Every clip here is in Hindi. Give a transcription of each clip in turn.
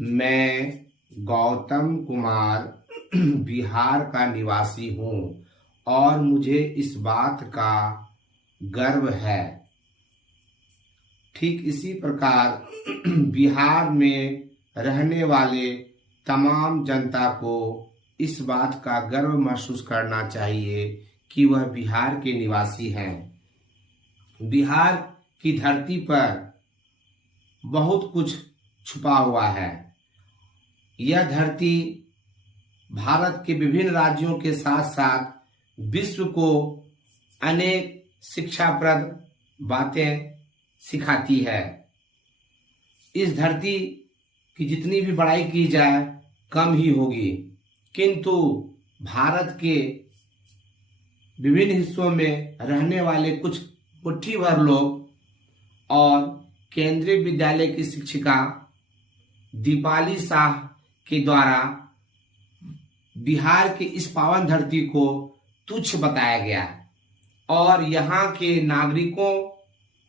मैं गौतम कुमार बिहार का निवासी हूँ और मुझे इस बात का गर्व है। ठीक इसी प्रकार बिहार में रहने वाले तमाम जनता को इस बात का गर्व महसूस करना चाहिए कि वह बिहार के निवासी हैं। बिहार की धरती पर बहुत कुछ छुपा हुआ है। यह धरती भारत के विभिन्न राज्यों के साथ साथ विश्व को अनेक शिक्षाप्रद बातें सिखाती है। इस धरती की जितनी भी बड़ाई की जाए कम ही होगी, किंतु भारत के विभिन्न हिस्सों में रहने वाले कुछ मुट्ठी भर लोग और केंद्रीय विद्यालय की शिक्षिका दीपाली शाह के द्वारा बिहार की इस पावन धरती को तुच्छ बताया गया और यहाँ के नागरिकों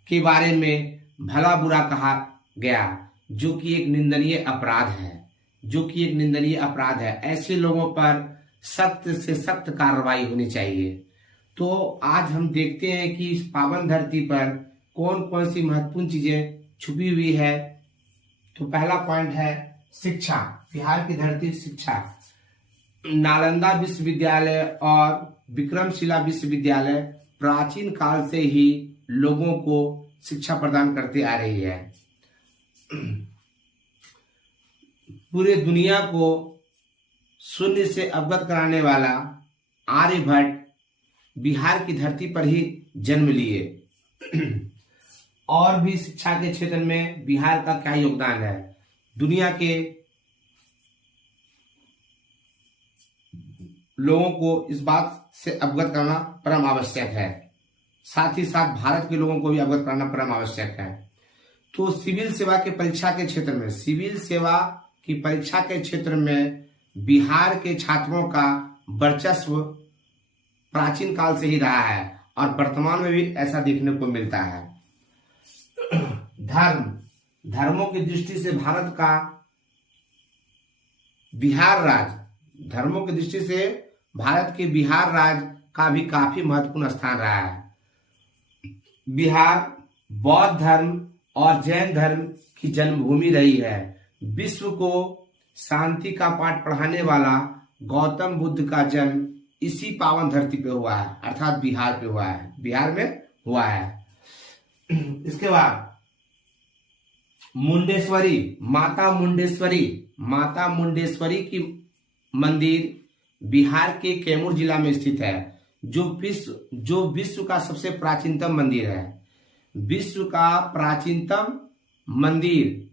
के बारे में भला बुरा कहा गया, जो कि एक निंदनीय अपराध है। ऐसे लोगों पर सख्त से सख्त कार्रवाई होनी चाहिए। तो आज हम देखते हैं कि इस पावन धरती पर कौन कौन सी महत्वपूर्ण चीजें छुपी हुई है। तो पहला पॉइंट है शिक्षा। बिहार की धरती शिक्षा। नालंदा विश्वविद्यालय और विक्रमशिला विश्वविद्यालय प्राचीन काल से ही लोगों को शिक्षा प्रदान करते आ रही है। पूरे दुनिया को शून्य से अवगत कराने वाला आर्यभट्ट बिहार की धरती पर ही जन्म लिए। और भी शिक्षा के क्षेत्र में बिहार का क्या योगदान है, दुनिया के लोगों को इस बात से अवगत करना परम आवश्यक है। साथ ही साथ भारत के लोगों को भी अवगत करना परम आवश्यक है। तो सिविल सेवा के परीक्षा के क्षेत्र में, सिविल सेवा की परीक्षा के क्षेत्र में बिहार के छात्रों का वर्चस्व प्राचीन काल से ही रहा है और वर्तमान में भी ऐसा देखने को मिलता है। धर्मों की दृष्टि से भारत का बिहार राज्य, धर्मों की दृष्टि से भारत के बिहार राज्य का भी काफी महत्वपूर्ण स्थान रहा है। बिहार बौद्ध धर्म और जैन धर्म की जन्मभूमि रही है। विश्व को शांति का पाठ पढ़ाने वाला गौतम बुद्ध का जन्म इसी पावन धरती पे हुआ है, अर्थात बिहार पे हुआ है, बिहार में हुआ है। इसके बाद मुंडेश्वरी, माता मुंडेश्वरी की मंदिर बिहार के कैमूर जिला में स्थित है, जो विश्व का सबसे प्राचीनतम मंदिर है। विश्व का प्राचीनतम मंदिर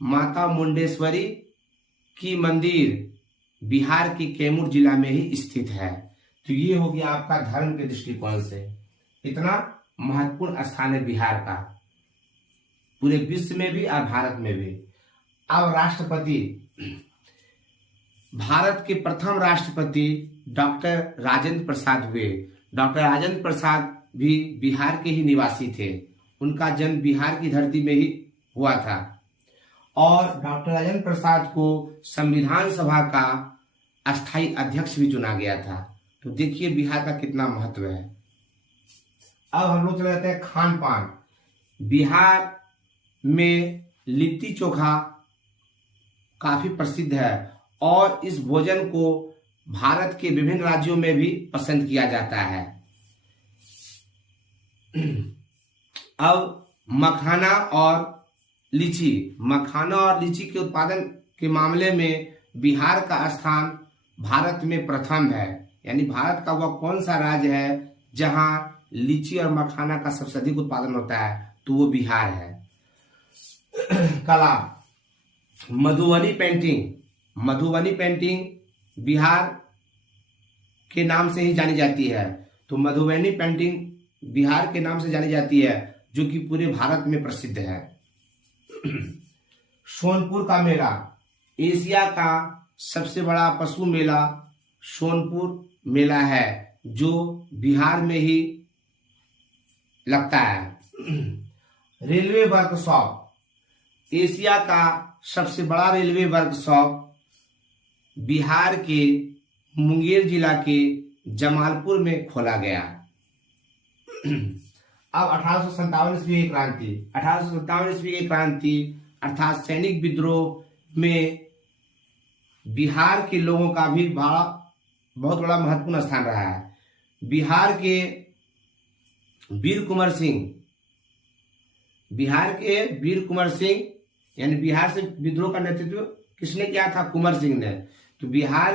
माता मुंडेश्वरी की मंदिर बिहार के कैमूर जिला में ही स्थित है। तो ये हो गया आपका धर्म के दृष्टिकोण से इतना महत्वपूर्ण स्थान है बिहार का, पूरे विश्व में भी और भारत में भी। अब राष्ट्रपति, भारत के प्रथम राष्ट्रपति डॉक्टर राजेंद्र प्रसाद हुए। डॉक्टर राजेंद्र प्रसाद भी बिहार के ही निवासी थे। उनका जन्म बिहार की धरती में ही हुआ था और डॉक्टर राजेंद्र प्रसाद को संविधान सभा का अस्थायी अध्यक्ष भी चुना गया था। तो देखिए बिहार का कितना महत्व है। अब हम लोग चले जाते हैं खान पान। बिहार में लिट्टी चोखा काफी प्रसिद्ध है और इस भोजन को भारत के विभिन्न राज्यों में भी पसंद किया जाता है। अब मखाना और लीची के उत्पादन के मामले में बिहार का स्थान भारत में प्रथम है। यानी भारत का वह कौन सा राज्य है जहां लीची और मखाना का सबसे अधिक उत्पादन होता है, तो वो बिहार है। कला, मधुबनी पेंटिंग बिहार के नाम से ही जानी जाती है। तो मधुबनी पेंटिंग बिहार के नाम से जानी जाती है, जो कि पूरे भारत में प्रसिद्ध है। सोनपुर का मेला, एशिया का सबसे बड़ा पशु मेला सोनपुर मेला है, जो बिहार में ही लगता है। रेलवे वर्कशॉप, एशिया का सबसे बड़ा रेलवे वर्कशॉप बिहार के मुंगेर जिला के जमालपुर में खोला गया। अब 1857 ईस्वी की क्रांति, 1857 ईस्वी की क्रांति अर्थात सैनिक विद्रोह में बिहार के लोगों का भी बहुत बड़ा महत्वपूर्ण स्थान रहा है। बिहार के वीर कुंवर सिंह यानी बिहार से विद्रोह का नेतृत्व किसने किया था? कुंवर सिंह ने। तो बिहार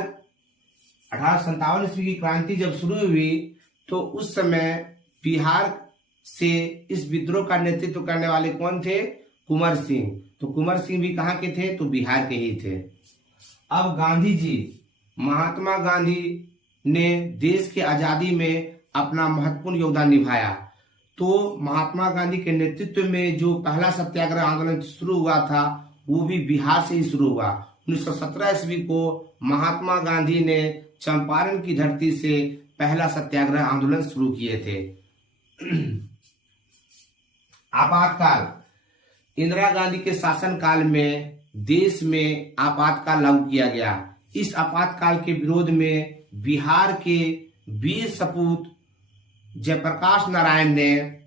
1857 ईस्वी की क्रांति जब शुरू हुई तो उस समय बिहार से इस विद्रोह का नेतृत्व करने वाले कौन थे? कुंवर सिंह। तो कुंवर सिंह भी कहाँ के थे? तो बिहार के ही थे। अब गांधी जी, महात्मा गांधी ने देश की आजादी में अपना महत्वपूर्ण योगदान निभाया। तो महात्मा गांधी के नेतृत्व में जो पहला सत्याग्रह आंदोलन शुरू हुआ था वो भी बिहार से ही शुरू हुआ। 1917 ईस्वी को महात्मा गांधी ने चंपारण की धरती से पहला सत्याग्रह आंदोलन शुरू किए थे। आपातकाल, इंदिरा गांधी के शासनकाल में देश में आपातकाल लागू किया गया। इस आपातकाल के विरोध में बिहार के वीर सपूत जयप्रकाश नारायण ने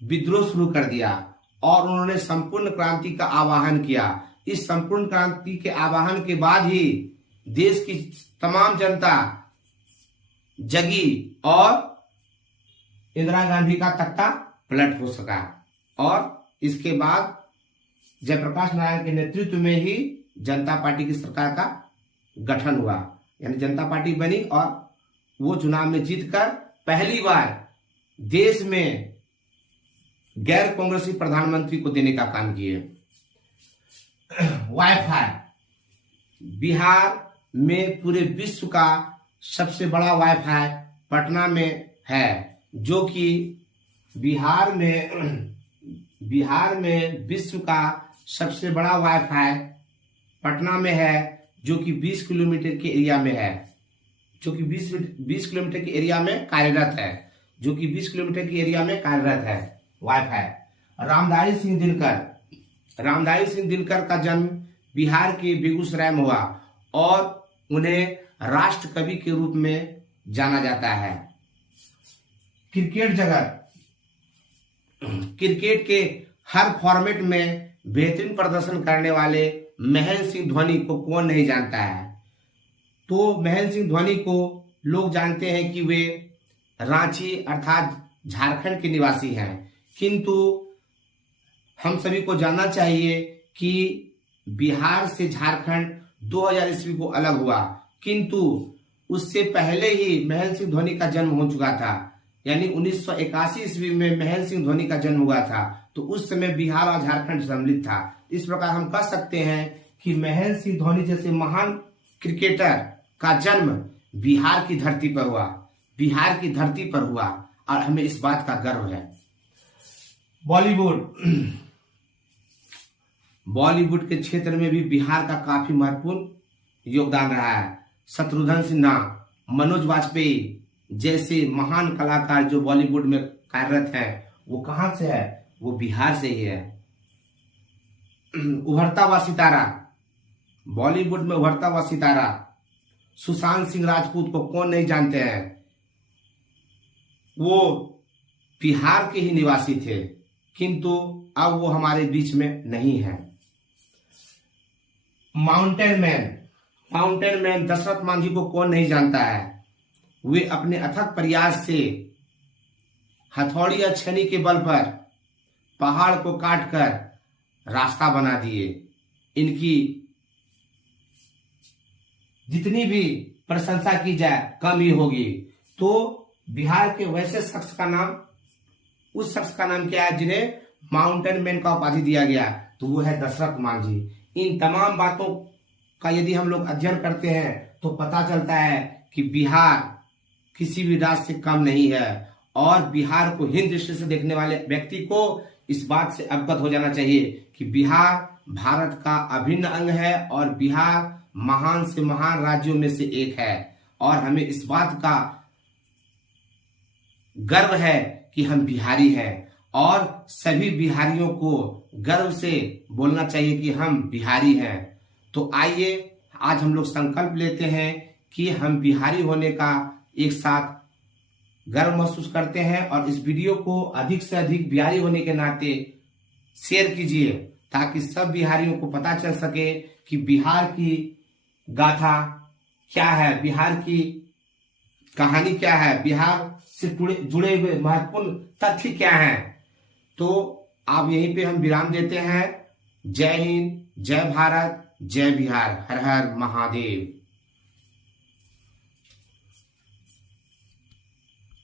विद्रोह शुरू कर दिया और उन्होंने संपूर्ण क्रांति का आह्वान किया। इस संपूर्ण क्रांति के आह्वान के बाद ही देश की तमाम जनता जगी और इंदिरा गांधी का तख्ता पलट हो सका और इसके बाद जयप्रकाश नारायण के नेतृत्व में ही जनता पार्टी की सरकार का गठन हुआ, यानी जनता पार्टी बनी और वो चुनाव में जीतकर पहली बार देश में गैर कांग्रेसी प्रधानमंत्री को देने का काम किए। वाईफाई, बिहार में पूरे विश्व का सबसे बड़ा वाईफाई पटना में है, जो कि बिहार में विश्व का सबसे बड़ा वाईफाई पटना में है, जो कि 20 किलोमीटर के एरिया में है, जो कि 20 किलोमीटर के एरिया में कार्यरत है, वाईफाई। रामधारी सिंह दिनकर का जन्म बिहार के बेगूसराय में हुआ और उन्हें राष्ट्र कवि के रूप में जाना जाता है। क्रिकेट जगत, क्रिकेट के हर फॉर्मेट में बेहतरीन प्रदर्शन करने वाले महेंद्र सिंह धोनी को कौन नहीं जानता है। तो महेंद्र सिंह धोनी को लोग जानते हैं कि वे रांची अर्थात झारखंड के निवासी हैं, किंतु हम सभी को जानना चाहिए कि बिहार से झारखंड 2000 ईस्वी को अलग हुआ, किंतु उससे पहले ही महेंद्र सिंह धोनी का जन्म हो चुका था, यानी 1981 ईस्वी में महेंद्र सिंह धोनी का जन्म हुआ था। तो उस समय बिहार और झारखंड सम्मिलित था। इस प्रकार हम कह सकते हैं कि महेंद्र सिंह धोनी जैसे महान क्रिकेटर का जन्म बिहार की धरती पर हुआ और हमें इस बात का गर्व है। बॉलीवुड के क्षेत्र में भी बिहार का काफी महत्वपूर्ण योगदान रहा है। शत्रुघ्न सिन्हा, मनोज वाजपेयी जैसे महान कलाकार जो बॉलीवुड में कार्यरत हैं, वो कहां से है? वो बिहार से ही है। उभरता हुआ सितारा, बॉलीवुड में उभरता हुआ सितारा सुशांत सिंह राजपूत को कौन नहीं जानते हैं? वो बिहार के ही निवासी थे, किंतु अब वो हमारे बीच में नहीं है। माउंटेन मैन दशरथ मांझी को कौन नहीं जानता है? वे अपने अथक प्रयास से हथौड़ी या छेनी के बल पर पहाड़ को काटकर रास्ता बना दिए। इनकी जितनी भी प्रशंसा की जाए कम ही होगी। तो बिहार के वैसे शख्स का नाम, उस शख्स का नाम क्या है जिन्हें माउंटेन मैन का उपाधि दिया गया? तो वो है दशरथ मांझी। इन तमाम बातों का यदि हम लोग अध्ययन करते हैं तो पता चलता है कि बिहार किसी भी राज्य से कम नहीं है और बिहार को हिंद दृष्टि से देखने वाले व्यक्ति को इस बात से अवगत हो जाना चाहिए कि बिहार भारत का अभिन्न अंग है और बिहार महान से महान राज्यों में से एक है और हमें इस बात का गर्व है कि हम बिहारी हैं और सभी बिहारियों को गर्व से बोलना चाहिए कि हम बिहारी हैं। तो आइए आज हम लोग संकल्प लेते हैं कि हम बिहारी होने का एक साथ गर्व महसूस करते हैं, और इस वीडियो को अधिक से अधिक बिहारी होने के नाते शेयर कीजिए ताकि सब बिहारियों को पता चल सके कि बिहार की गाथा क्या है, बिहार की कहानी क्या है, बिहार से जुड़े हुए महत्वपूर्ण तथ्य क्या हैं। तो आप यहीं पे हम विराम देते हैं। जय हिंद, जय भारत, जय बिहार, हर हर महादेव।